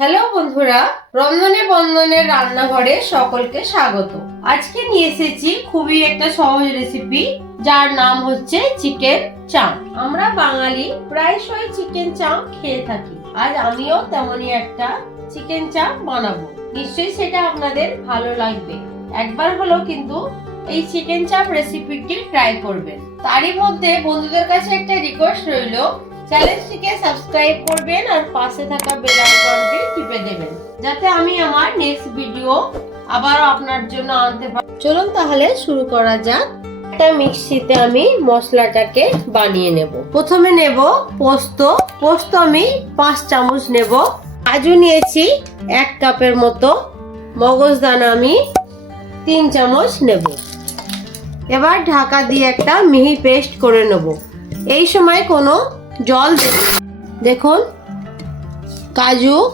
Hello বন্ধুরা রন্ধনে বন্ধনের রান্নাঘরে সকলকে স্বাগত। আজকে নিয়ে এসেছি খুবই একটা সহজ রেসিপি যার নাম হচ্ছে চিকেন চাম আমরা বাঙালি প্রায়শই চিকেন চাম খেয়ে থাকি। আজ আমিও তেমনই একটা চিকেন চাম বানাবো। নিশ্চয়ই সেটা আপনাদের ভালো লাগবে। একবার হলো কিন্তু এই চিকেন চাপ রেসিপিটি ট্রাই করবেন। তারই মধ্যে বন্ধুদের কাছে একটা রিকোয়েস্ট রইল চ্যানেলটিকে সাবস্ক্রাইব করবেন আর পাশে থাকা বেল আইকনটি টিপে দেবেন, যাতে আমি আমার নেক্সট ভিডিও আবারও আপনার জন্য আনতে পারি চলুন তাহলে শুরু করা যাক। একটা মিক্সিতে আমি মশলাটাকে বানিয়ে নেব। প্রথমে নেব পোস্ত। পোস্ত আমি পাঁচ চামচ নেব। কাজু নিয়েছি এক কাপের মতো। মগজদানা আমি তিন চামচ নেব। এবার ঢাকা দিয়ে একটা মিহি পেস্ট করে নেব। এই সময় কোনো জল। দেখুন, কাজু,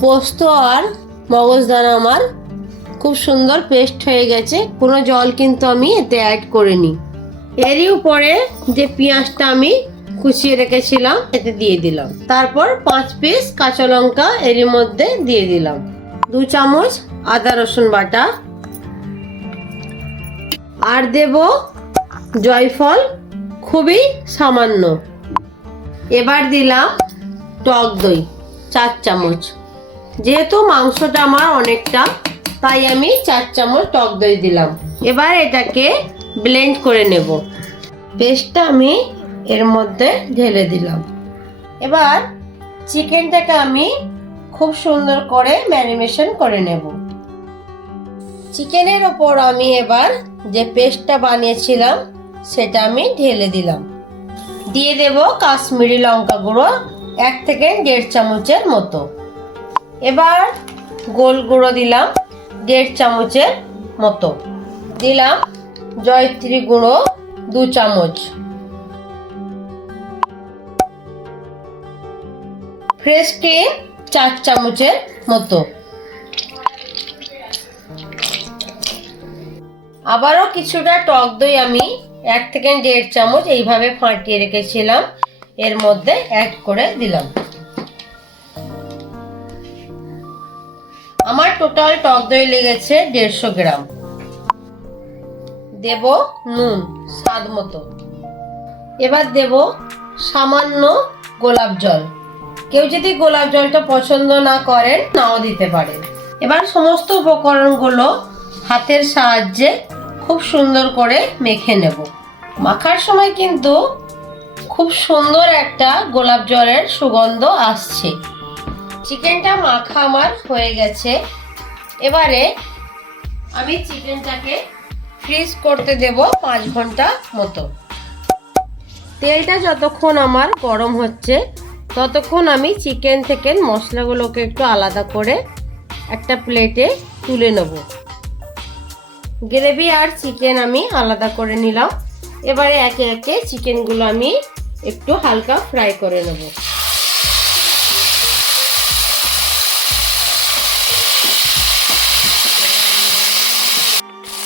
পোস্ত আর মগজদানা আমার খুব সুন্দর পেস্ট হয়ে গেছে। কোনো জল কিন্তু আমি এতে অ্যাড করিনি। এরই উপরে যে পেঁয়াজটা আমি কুচিয়ে রেখেছিলাম, এতে দিয়ে দিলাম। তারপর পাঁচ পিস কাঁচা লঙ্কা এরই মধ্যে দিয়ে দিলাম। দু চামচ আদা রসুন বাটা। আর দেব জয়ফল, খুবই সামান্য। এবার দিলাম টক দই, চার চামচ। যেহেতু মাংসটা আমার অনেকটা, তাই আমি চার চামচ টক দই দিলাম। এবার এটাকে ব্লেন্ড করে নেব। পেস্টটা আমি এর মধ্যে ঢেলে দিলাম। এবার চিকেনটাকে আমি খুব সুন্দর করে ম্যারিনেশন করে নেব। চিকেনের ওপর আমি এবার যে পেস্টটা বানিয়েছিলাম, সেটা আমি ঢেলে দিলাম। দিয়ে দেব কাশ্মীরি লঙ্কা গুঁড়ো এক থেকে দেড় চামচের মতো। এবার গোল গুঁড়ো দিলাম দেড় চামচের মতো। দিলাম জয়ত্রী গুঁড়ো দু চামচ। ফ্রেশ ক্রিম চার চামচের মতো। আবারও কিছুটা টক দই আমি এক থেকে দেড় চামচ এইভাবে ফাটিয়ে রেখেছিলাম। এর মধ্যে অ্যাড করে দিলাম। আমার টোটাল টক দই লেগেছে দেড়শো গ্রাম। দেব নুন স্বাদ মতো। এবার দেব সামান্য গোলাপ জল। কেউ যদি গোলাপ জলটা পছন্দ না করেন, নাও দিতে পারেন। এবার সমস্ত উপকরণগুলো হাতের সাহায্যে খুব সুন্দর করে মেখে নেব। মাখার সময় কিন্তু খুব সুন্দর একটা গোলাপ জলের সুগন্ধ আসছে। চিকেনটা মাখা আমার হয়ে গেছে। এবারে আমি চিকেনটাকে ফ্রিজ করতে দেব পাঁচ ঘণ্টা মতো। তেলটা যতক্ষণ আমার গরম হচ্ছে, ততক্ষণ আমি চিকেন থেকে মশলাগুলোকে একটু আলাদা করে একটা প্লেটে তুলে নেব। গ্রেভি আর চিকেন আমি আলাদা করে নিলাম। এবারে একে একে চিকেনগুলো আমি একটু হালকা ফ্রাই করে নেব।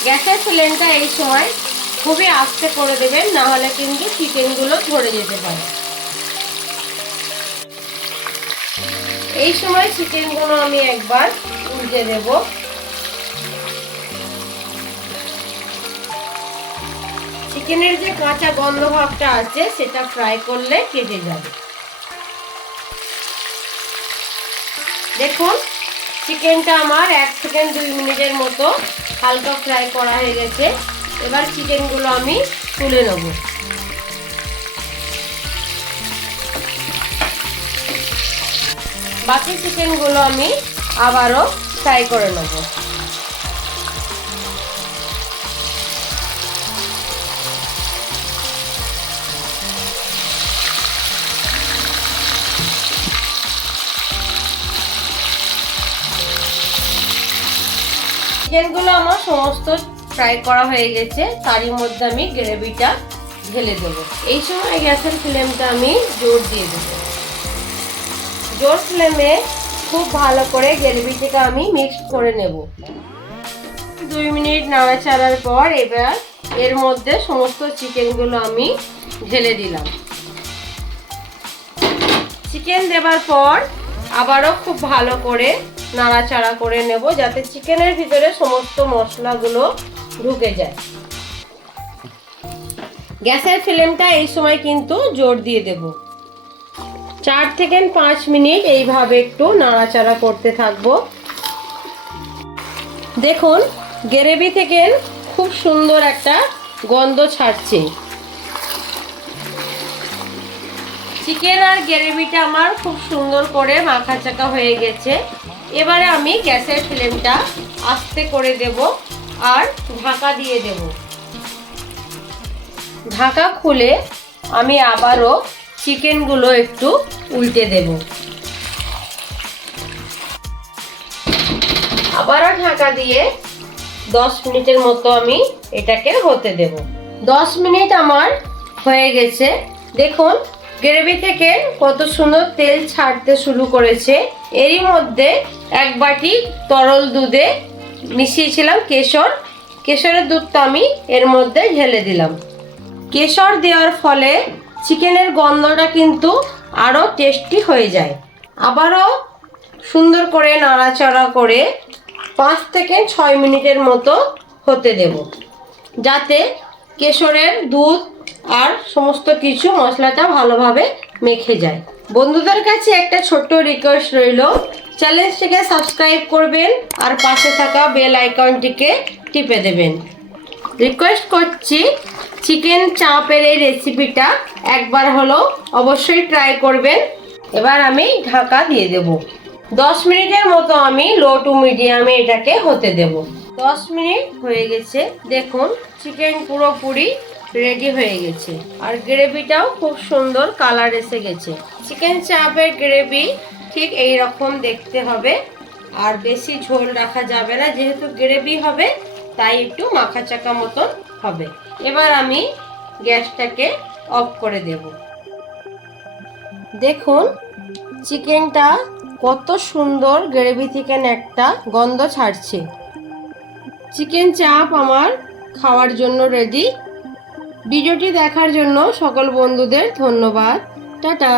গ্যাসের ফ্লেমটা এই সময় খুবই আস্তে করে দেবেন, না হলে কিন্তু চিকেনগুলো ধরে যেতে পারে। এই সময় চিকেনগুলো আমি একবার উল্টে দেবো। চিকেনের যে কাঁচা গন্ধ ভাবটা আছে, সেটা ফ্রাই করলে কেটে যাবে। দেখুন, চিকেনটা আমার এক সেকেন্ড দুই মিনিটের মতো হালকা ফ্রাই করা হয়ে গেছে। এবার চিকেনগুলো আমি তুলে নেব। বাকি চিকেনগুলো আমি আবারও ফ্রাই করে নেব। চিকেনগুলো আমার সমস্ত ফ্রাই করা হয়ে গেছে। তারই মধ্যে আমি গ্রেভিটা ঢেলে দেবো। এই সময় গ্যাসের ফ্লেমটা আমি জোর দিয়ে দেবো। জোর ফ্লেমে খুব ভালো করে গ্রেভিটাকে আমি মিক্সড করে নেব। দুই মিনিট নাড়াচাড়ার পর এবার এর মধ্যে সমস্ত চিকেনগুলো আমি ঢেলে দিলাম। চিকেন দেবার পর আবারও খুব ভালো করে নাড়াচাড়া করে নেব যাতে চিকেনের ভিতরে সমস্ত মশলাগুলো ঢুকে যায়। গ্যাসের ফ্লেমটা এই সময় কিন্তু জোর দিয়ে দেব। চার থেকে পাঁচ মিনিট এইভাবে একটু নাড়াচাড়া করতে থাকব। দেখুন, গ্রেভি থেকে খুব সুন্দর একটা গন্ধ ছাড়ছে। চিকেন আর গ্রেভিটা আমার খুব সুন্দর করে মাখা চাকা হয়ে গেছে। এবারে আমি গ্যাসের ফ্লেমটা আস্তে করে দেব আর ঢাকা দিয়ে দেব। ঢাকা খুলে আমি আবারও চিকেনগুলো একটু উল্টে দেব। আবারও ঢাকা দিয়ে দশ মিনিটের মতো আমি এটাকে হতে দেব। দশ মিনিট আমার হয়ে গেছে। দেখুন গ্রেভি থেকে কত সুন্দর তেল ছাড়তে শুরু করেছে। এরই মধ্যে এক বাটি তরল দুধে মিশিয়েছিলাম কেশর। কেশরের দুধটা আমি এর মধ্যে ঢেলে দিলাম। কেশর দেওয়ার ফলে চিকেনের গন্ধটা কিন্তু আরও টেস্টি হয়ে যায়। আবারও সুন্দর করে নাড়াচাড়া করে পাঁচ থেকে ছয় মিনিটের মতো হতে দেব। যাতে কেশরের দুধ আর সমস্ত কিছু মশলাটা ভালোভাবে মেখে যায়। বন্ধুদের কাছে একটা ছোট্ট রিকোয়েস্ট রইল। চ্যানেলটিকে সাবস্ক্রাইব করবেন আর পাশে থাকা বেল আইকনটিকে টিপে দেবেন। রিকোয়েস্ট করছি চিকেন চাপের এই রেসিপিটা একবার হলো অবশ্যই ট্রাই করবেন। এবার আমি ঢাকা দিয়ে দেব। দশ মিনিটের মতো আমি লো টু মিডিয়ামে এটাকে হতে দেব। দশ মিনিট হয়ে গেছে। দেখুন চিকেন পুরোপুরি রেডি হয়ে গেছে। আর গ্রেভিটাও খুব সুন্দর কালার এসে গেছে। চিকেন চাপের গ্রেভি, ঠিক এই রকম দেখতে হবে। আর বেশি ঝোল রাখা যাবে না, যেহেতু গ্রেভি হবে, তাই একটু মাখা চাকা মতন হবে। এবার আমি গ্যাসটাকে অফ করে দেব। দেখুন, চিকেনটা কত সুন্দর গ্রেভি থেকে একটা গন্ধ ছাড়ছে। চিকেন চাপ আমার খাওয়ার জন্য রেডি ভিডিওটি দেখার জন্য সকল বন্ধুদের ধন্যবাদ। টাটা।